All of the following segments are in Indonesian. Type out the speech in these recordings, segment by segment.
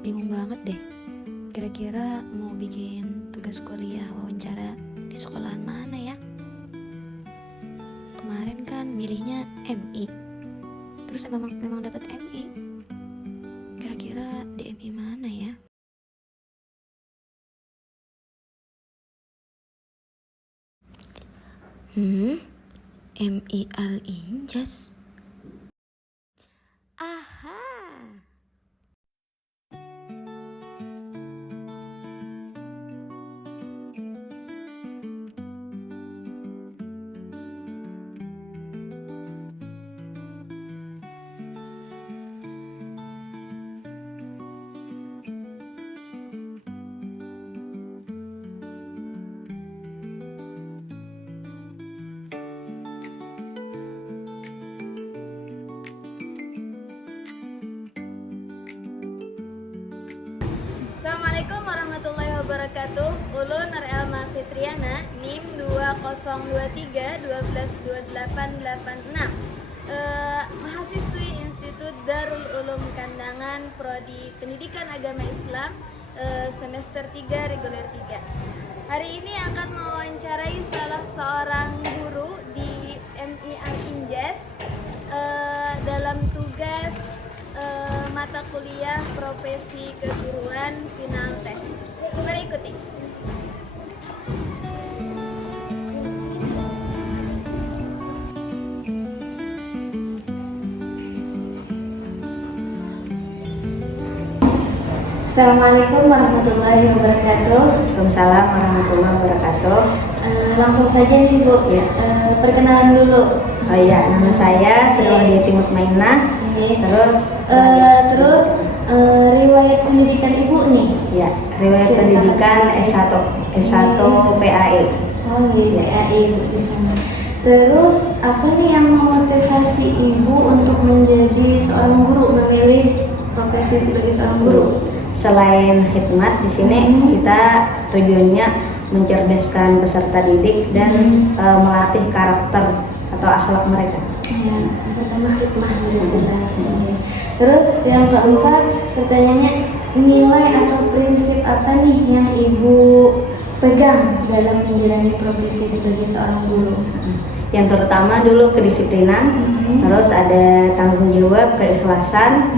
Bingung banget deh. Kira-kira mau bikin tugas kuliah wawancara di sekolahan mana ya? Kemarin kan milihnya MI. Terus memang dapat MI. Kira-kira di MI mana ya? MI Al-Injas. Aha. Assalamualaikum warahmatullahi wabarakatuh. Ulun Narelma Fitriana, NIM 2023 mahasiswi Institut Darul Ulum Kandangan, Prodi Pendidikan Agama Islam, semester 3 reguler 3. Hari ini akan mewawancarai salah seorang guru di MI Al-Injas dalam tugas mata kuliah profesi keguruan final tes. Mari ikuti. Assalamualaikum warahmatullahi wabarakatuh. Waalaikumsalam warahmatullahi wabarakatuh. Langsung saja nih Bu, Ya. Perkenalan dulu. Oh iya, nama saya Sri Wahyati Mutmainah. Terus Riwayat pendidikan Ibu nih. ya, riwayat Cerita. pendidikan S1 PAE. Oh iya, PAI Bu di sana. Terus apa nih yang memotivasi Ibu untuk menjadi seorang guru, memilih profesi sebagai seorang guru? Selain khidmat di sini kita tujuannya mencerdaskan peserta didik dan melatih karakter atau akhlak mereka. Ya, pertama hikmah gitu. Terus yang keempat, pertanyaannya, nilai atau prinsip apa nih yang Ibu pegang dalam menjalani profesi sebagai seorang guru? Yang terutama dulu kedisiplinan, terus ada tanggung jawab, keikhlasan,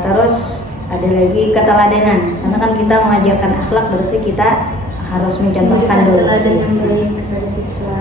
terus ada lagi keteladanan. Karena kan kita mengajarkan akhlak, berarti kita harus mencontohkan dulu. Teladan yang baik kepada siswa.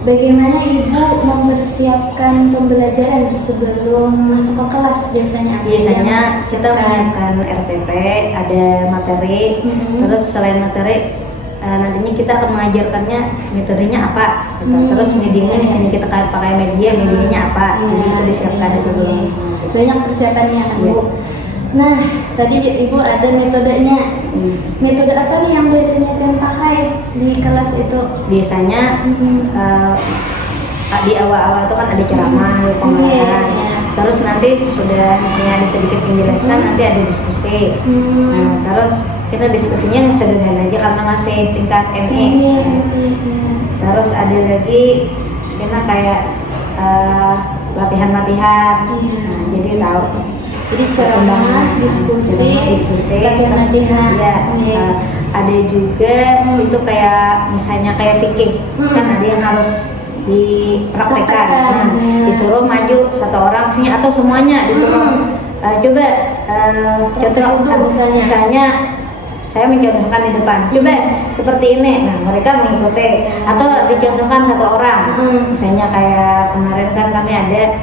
Bagaimana Ibu mempersiapkan pembelajaran sebelum masuk ke kelas biasanya? Biasanya kita menyiapkan RPP, ada materi, terus selain materi nantinya kita akan mengajarkannya metodenya apa, gitu. Terus medianya misalnya kita pakai medianya apa, jadi itu disiapkan sebelum. Banyak persiapannya kan Bu. Nah, tadi Ibu ada metodenya. Metode apa nih yang biasanya kalian pakai di kelas itu? Biasanya di awal-awal itu kan ada ceramah, pengarahan. Terus nanti sudah misalnya ada sedikit penjelasan, nanti ada diskusi. Nah, terus kita diskusinya yang sederhana aja karena masih tingkat ME. Terus ada lagi kita kayak latihan-latihan. Nah, jadi tahu. Jadi ceramah, diskusi, latihan-latihan. Ya, ada juga itu kayak misalnya kayak fikih, kan ada yang harus dipraktekkan. Nah, disuruh maju satu orang sini atau semuanya disuruh coba contoh misalnya saya mencontohkan di depan, coba seperti ini. Nah, mereka mengikuti atau dicontohkan satu orang. Misalnya kayak kemarin kan kami ada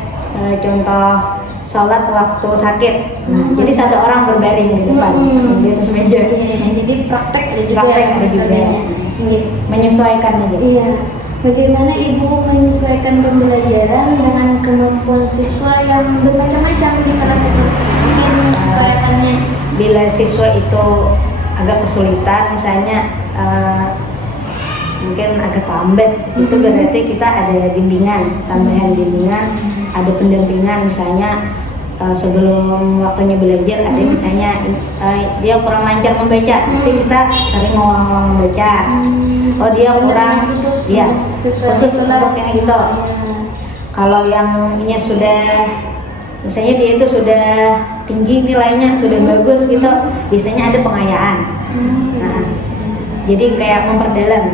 contoh sholat waktu sakit. Nah, jadi satu orang berbaring di depan di atas meja. Jadi praktek juga. Praktek ada juga. Menyesuaikan aja. Iya. Bagaimana Ibu menyesuaikan pembelajaran dengan kemampuan siswa yang bermacam-macam di kelas itu? Mungkin menyesuaikannya. Bila siswa itu agak kesulitan, misalnya mungkin agak lambat, itu berarti kita ada bimbingan, tambahan bimbingan, ada pendampingan. Misalnya sebelum waktunya belajar ada misalnya dia kurang lancar membaca, nanti kita sering ngulang-ngulang membaca. Oh dia kurang khusus untuk yang itu. Kalau yang ini sudah misalnya dia itu sudah tinggi nilainya, sudah bagus gitu, biasanya ada pengayaan. Nah, jadi kayak memperdalam.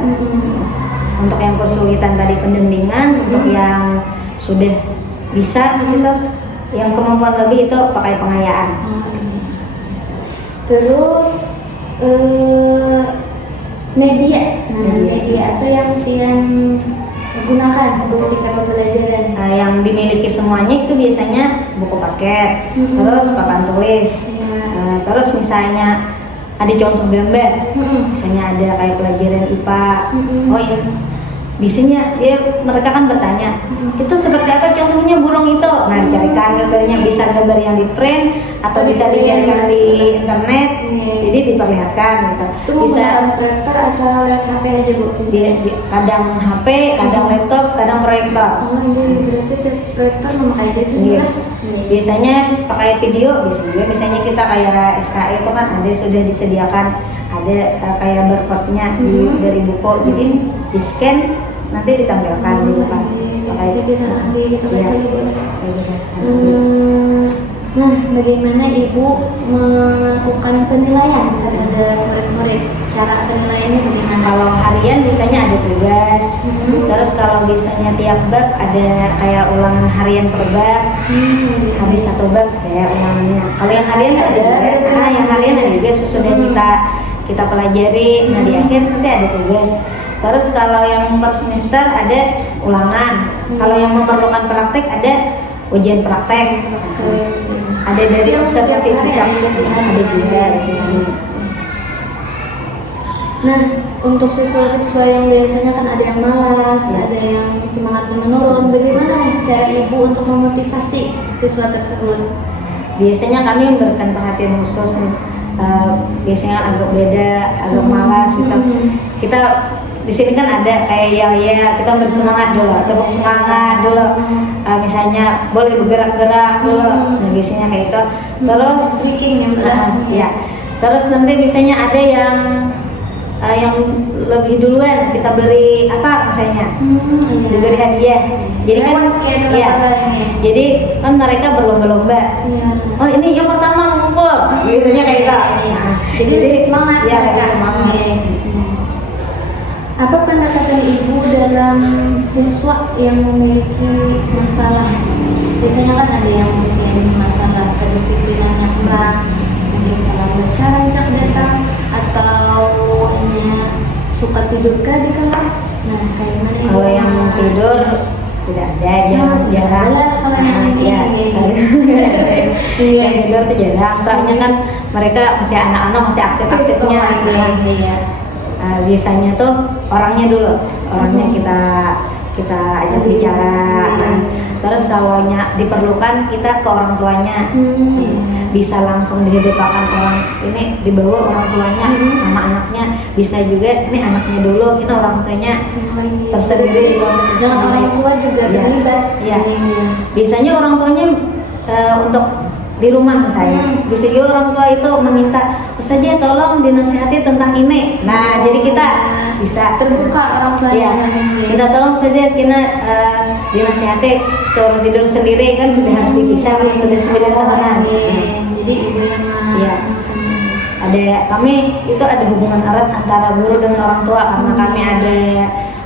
Untuk yang kesulitan tadi pendampingan, untuk yang sudah bisa gitu, yang kemampuan lebih itu pakai pengayaan. Terus media, media apa yang gunakan ketika pembelajaran? Nah, yang dimiliki semuanya itu biasanya buku paket, terus papan tulis, terus misalnya ada contoh gambar, misalnya ada kayak pelajaran IPA, oh ini biasanya mereka kan bertanya, itu seperti apa contohnya burung itu? Nah, dicarikan gambarnya, bisa gambar yang di print atau bisa dicarikan di internet, jadi diperlihatkan gitu. Itu Bisa proyektor atau lewat HP aja Bu? kadang HP, kadang laptop, kadang proyektor. Oh iya, berarti proyektor memakai jasa Iya. juga. Biasanya pakai video, bisa juga misalnya kita kayak SKE itu kan ada sudah disediakan, ada kayak barcode-nya dari buku, jadi di scan nanti ditampilkan di depan. Bisa ambil gitu Iya. kan Ibu. Kayak gitu. Nah, bagaimana Ibu melakukan penilaian terhadap murid-murid? Cara penilaiannya bagaimana? Kalau harian biasanya ada tugas, terus kalau biasanya tiap bab ada kayak ulangan harian per bab. Habis satu bab ada ulangannya. Kalau yang harian tuh ada juga, yang harian ada juga sesudah kita pelajari. Nah, di akhir nanti ada tugas. Terus kalau yang per semester ada ulangan. Kalau yang memerlukan praktek ada ujian praktek. Ada dari observasi sikap, ada juga. Nah, untuk siswa-siswa yang biasanya kan ada yang malas, ada yang semangatnya menurun, bagaimana nih cara Ibu untuk memotivasi siswa tersebut? Biasanya kami memberikan perhatian khusus nih. Biasanya agak beda, agak malas gitu. Kita di sini kan ada kayak ya kita bersemangat dulu, tepuk semangat dulu. Misalnya boleh bergerak-gerak dulu. Nah, biasanya kayak itu. Terus Speaking ya. Terus nanti biasanya ada yang lebih duluan kita beri apa misalnya, diberi hadiah. Jadi kan jadi kan mereka berlomba-lomba. Oh ini yang pertama ngumpul, biasanya kayak itu. Jadi lebih semangat ya, mereka. lebih semangat. Apa pendapatan Ibu dalam siswa yang memiliki masalah? Biasanya kan ada yang memiliki masalah kedisiplinannya kurang, mungkin terlambat rancak datang, atau hanya suka tidur di kelas. Nah, kayak mana Ibu? Kalau yang tidur tidak ada, jarang. Kalau yang ini, yang tidur tuh jarang. Soalnya kan mereka masih anak-anak, masih aktif-aktifnya. Biasanya tuh orangnya dulu, kita ajak bicara. Terus kalau diperlukan kita ke orang tuanya, bisa langsung dihidupkan orang ini, dibawa orang tuanya sama anaknya. Bisa juga ini anaknya dulu, ini orang tuanya tersendiri di bawah. Jangan orang tua juga terlibat. Ya. Biasanya orang tuanya untuk di rumah misalnya, bisa juga orang tua itu meminta, Ustazah tolong dinasihati tentang ini. Nah, jadi kita bisa terbuka orang tuanya. Kita tolong saja kita dinasihati suruh tidur sendiri kan sudah harus dipisah kan sudah 9 tahunan. Jadi Ibu yang ada kami itu ada hubungan erat antara guru dengan orang tua karena kami ada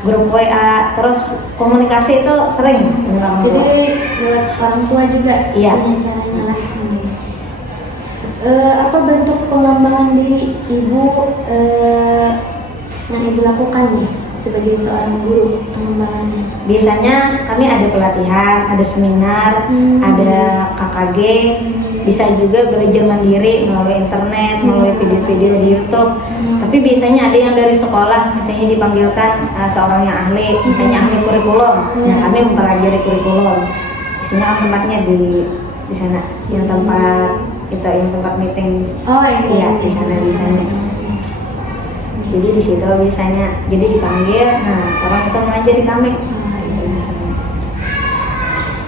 grup WA, terus komunikasi itu sering dengan orang tua. Jadi lewat orang tua juga punya caranya lah. Apa bentuk pengembangan diri Ibu yang Ibu lakukan nih sebagai seorang guru pengembangannya? Biasanya kami ada pelatihan, ada seminar, ada KKG, bisa juga belajar mandiri melalui internet, melalui video-video di YouTube. Tapi biasanya ada yang dari sekolah, misalnya dipanggilkan seorang yang ahli, misalnya ahli kurikulum. Nah, kami mempelajari kurikulum. Biasanya kan tempatnya di sana, yang tempat yang tempat meeting. Oh iya, di sana. Jadi di situ biasanya, jadi dipanggil, nah orang itu mengajari kami.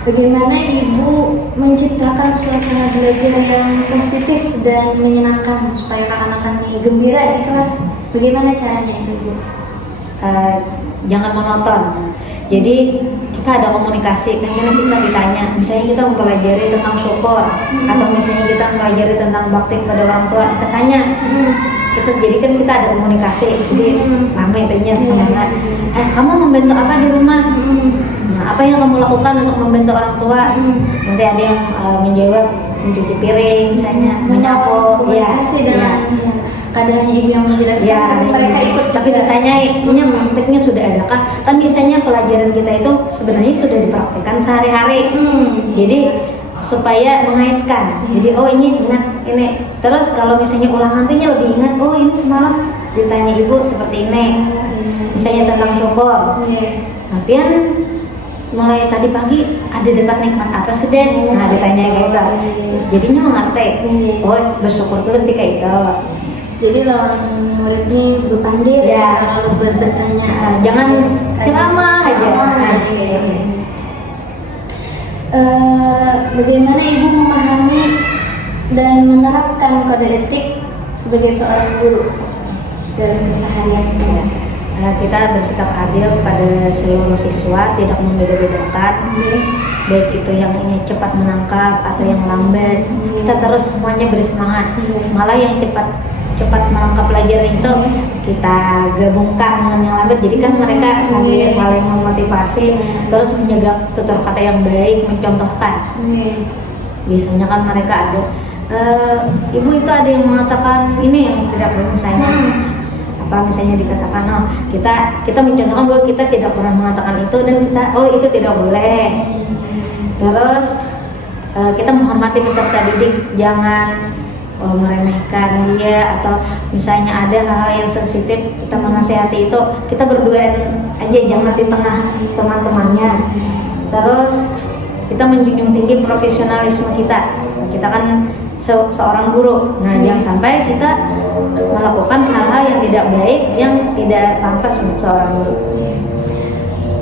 Bagaimana Ibu menciptakan suasana belajar yang positif dan menyenangkan supaya anak-anak ini gembira di kelas? Bagaimana caranya itu, Ibu? Jangan monoton. Jadi kita ada komunikasi, kadang kita ditanya, misalnya kita mempelajari tentang syukur, atau misalnya kita mempelajari tentang bakti kepada orang tua, kita tanya, kita jadikan kita ada komunikasi, jadi ramai tanya semangat. Kamu membantu apa di rumah? Nah, apa yang kamu lakukan untuk membantu orang tua? Nanti ada yang menjawab mencuci piring, misalnya menyapu, komunikasi dengan kadang hanya ibu yang menjelaskan, tapi mereka ikut. Tapi ditanyai, punya prakteknya sudah adakah? Kan biasanya pelajaran kita itu sebenarnya sudah dipraktekkan sehari-hari. Jadi supaya mengaitkan. Jadi oh ini ingat ini. Terus kalau misalnya ulangan tuhnya lebih ingat, oh ini semalam ditanya ibu seperti ini. Misalnya tentang syukur. Nah, pian mulai tadi pagi ada dapat nikmat apa sudah? Nah ditanya kayak gitu. Jadinya mengerti. Oh bersyukur tuh ketika itu. Jadi lawan murid ini berpanggil lalu bertanya, jangan ceramah aja. Bagaimana ibu memahami dan menerapkan kode etik sebagai seorang guru dalam keseharian kita? Kita bersikap adil pada seluruh siswa, tidak membeda-bedakan, baik itu yang ini cepat menangkap atau yang lambat. Kita terus semuanya bersemangat. Malah yang cepat menangkap pelajaran itu kita gabungkan dengan yang lambat, jadi kan mereka saling memotivasi, terus menjaga tutur kata yang baik, mencontohkan. Biasanya kan mereka ada ibu itu ada yang mengatakan ini yang tidak boleh, misalnya apa misalnya dikatakan kita mencontohkan bahwa kita tidak pernah mengatakan itu, dan kita itu tidak boleh. Terus kita menghormati peserta didik, jangan meremehkan dia, atau misalnya ada hal-hal yang sensitif kita menasihati itu kita berduaan aja, jangan di tengah teman-temannya. Terus kita menjunjung tinggi profesionalisme kita kan seorang guru. Nah jangan sampai kita melakukan hal-hal yang tidak baik, yang tidak pantas untuk seorang guru.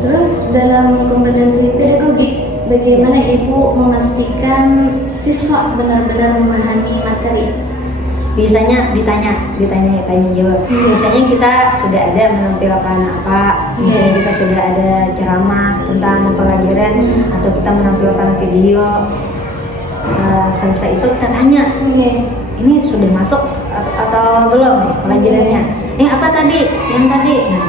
Terus dalam kompetensi pedagogik, bagaimana ibu memastikan siswa benar-benar memahami materi? Biasanya ditanya jawab. Biasanya kita sudah ada menampilkan apa, misalnya kita sudah ada ceramah tentang pelajaran, atau kita menampilkan video. Selesai itu kita tanya, ini sudah masuk atau belum nih pelajarannya? Apa tadi? Yang tadi? Nah,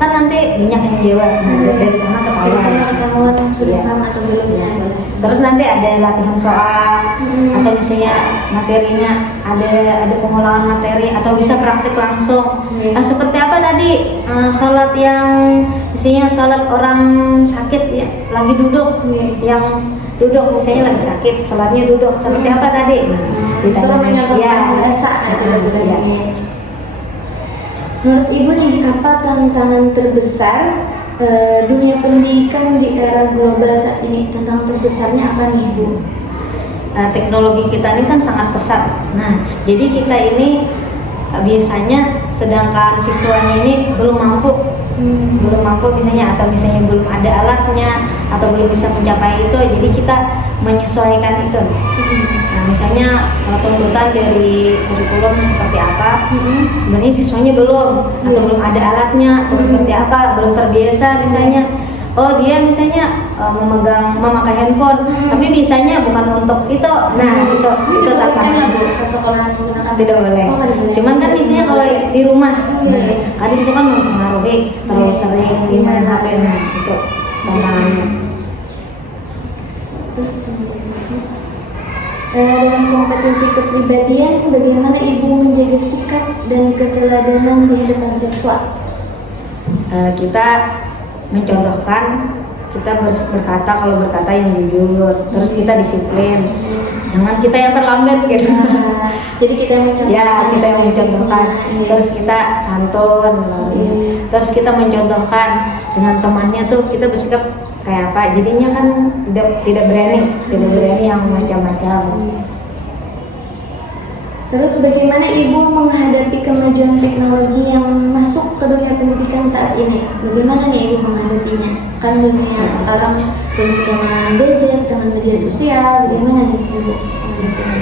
kan nanti banyak yang jawab. Dari sana ketahuan sudah paham atau belum. Terus nanti ada latihan soal, atau misalnya materinya ada pengulangan materi, atau bisa praktik langsung. Seperti apa tadi sholat yang misalnya sholat orang sakit ya, lagi duduk, yang duduk misalnya lagi sakit, sholatnya duduk. Seperti apa tadi? Disuruh menyatakan Menurut ibu nih, apa tantangan terbesar dunia pendidikan di era global saat ini? Tantangan terbesarnya apa nih Bu? Teknologi kita ini kan sangat pesat. Nah, jadi kita ini biasanya, sedangkan siswanya ini belum mampu misalnya, atau misalnya belum ada alatnya, atau belum bisa mencapai itu, jadi kita menyesuaikan itu. Nah, misalnya tuntutan dari kurikulum seperti apa, sebenarnya siswanya belum, atau belum ada alatnya, atau seperti apa, belum terbiasa misalnya. Dia misalnya memakai handphone, tapi bisanya bukan untuk itu. Nah, itu tantangan. Sekolah menggunakan tidak boleh. Cuman kan biasanya kalau di rumah, ada itu kan mempengaruhi terlalu sering di main HP. Nah, itu tantangannya. Terus dalam kompetensi kepribadian, bagaimana ibu menjaga sikap dan keteladanan di hadapan siswa? Kita mencontohkan, kita berkata, kalau berkata yang jujur, terus kita disiplin, jangan kita yang terlambat gitu. Jadi kita yang mencontohkan. Kita yang mencontohkan. Terus kita santun, terus kita mencontohkan dengan temannya tuh kita bersikap kayak apa. Jadinya kan tidak berani yang macam-macam. Terus bagaimana ibu menghadapi kemajuan teknologi yang masuk ke dunia pendidikan saat ini? Bagaimana nih ibu menghadapinya? Kan dunia sekarang penuh dengan gadget, dengan media sosial. Bagaimana nih ibu menghadapinya?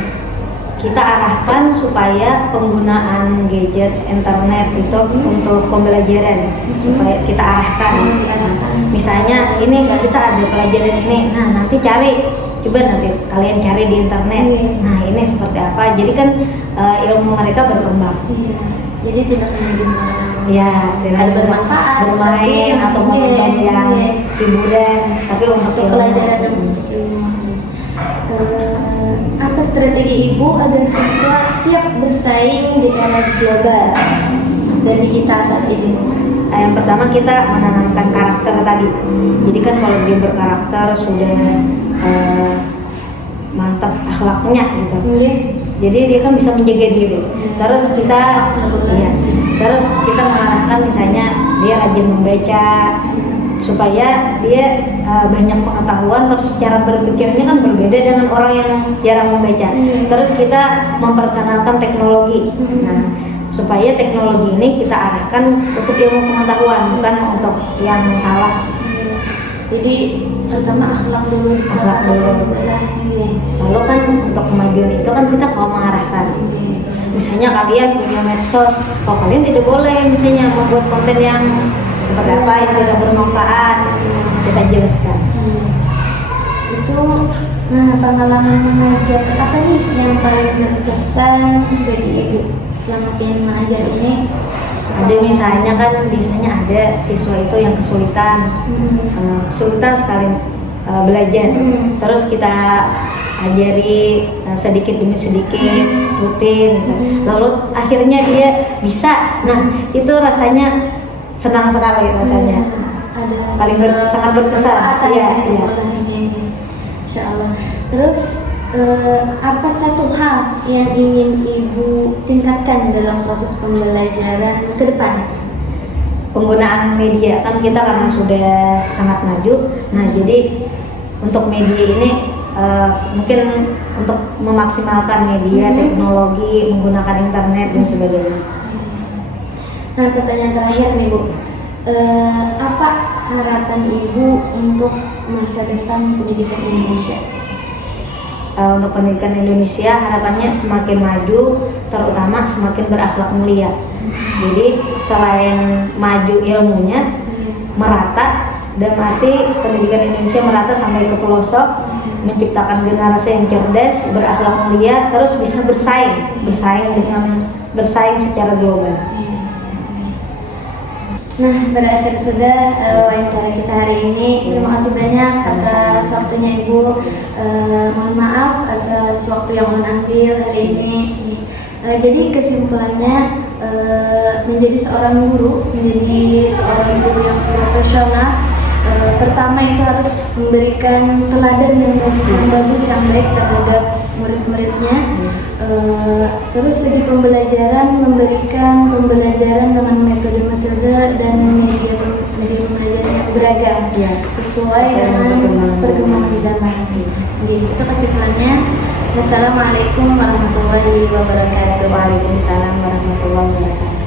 kita arahkan supaya penggunaan gadget internet itu untuk pembelajaran, supaya kita arahkan. Misalnya ini kita ada pelajaran ini, nah nanti coba nanti kalian cari di internet. Nah ini seperti apa? Jadi kan ilmu mereka berkembang. Jadi tidak menjadi Ya, tidak bermanfaat, bermain atau menonton yang hiburan, tapi untuk pelajaran dan ilmu. untuk ilmu. Apa strategi ibu agar siswa siap bersaing di era global dan digital saat ini? Yang pertama kita menanamkan karakter tadi. Jadi kan kalau dia berkarakter sudah mantap akhlaknya gitu. Jadi dia kan bisa menjaga diri. Terus kita mengarahkan misalnya dia rajin membaca supaya dia banyak pengetahuan, terus cara berpikirnya kan berbeda dengan orang yang jarang membaca. Terus kita memperkenalkan teknologi. Nah, supaya teknologi ini kita arahkan untuk ilmu pengetahuan, bukan untuk yang salah. Jadi pertama akhlak dulu. Lalu kan untuk kemajuan itu kan kita kalau mengarahkan. Misalnya kalian punya medsos, kalian tidak boleh misalnya membuat konten yang seperti apa yang tidak bermanfaat, kita jelaskan. Itu pengalaman mengajar apa nih yang paling berkesan bagi ibu selama ingin mengajar ini? Ada misalnya kan biasanya ada siswa itu yang kesulitan sekali belajar. Terus kita ajari sedikit demi sedikit rutin gitu. Lalu akhirnya dia bisa. Nah, itu rasanya senang sekali rasanya. Ada sangat berkesan. Iya. Insyaallah. Terus apa satu hal yang ingin ibu tingkatkan dalam proses pembelajaran ke depan? Penggunaan media kan kita karena sudah sangat maju. Nah, jadi untuk media ini mungkin untuk memaksimalkan media, teknologi, menggunakan internet dan sebagainya. Nah, pertanyaan terakhir nih Bu, apa harapan ibu untuk masa depan pendidikan Indonesia? Untuk pendidikan Indonesia harapannya semakin maju, terutama semakin berakhlak mulia. Jadi selain maju ilmunya, merata, dan arti pendidikan Indonesia merata sampai ke pelosok, menciptakan generasi yang cerdas, berakhlak mulia, terus bisa bersaing secara global. Nah, berakhir sudah wawancara kita hari ini. Terima kasih banyak atas waktunya Ibu. Mohon maaf atas waktu yang mengambil hari ini. Jadi kesimpulannya, menjadi seorang guru yang profesional, pertama itu harus memberikan teladan yang bagus, yang baik terhadap murid-muridnya. Terus segi pembelajaran, memberikan pembelajaran dengan metode-metode dan media pembelajaran yang beragam, sesuai dengan perkembangan zaman. Jadi itu kesimpulannya. Wassalamualaikum warahmatullahi wabarakatuh. Waalaikumsalam warahmatullahi wabarakatuh.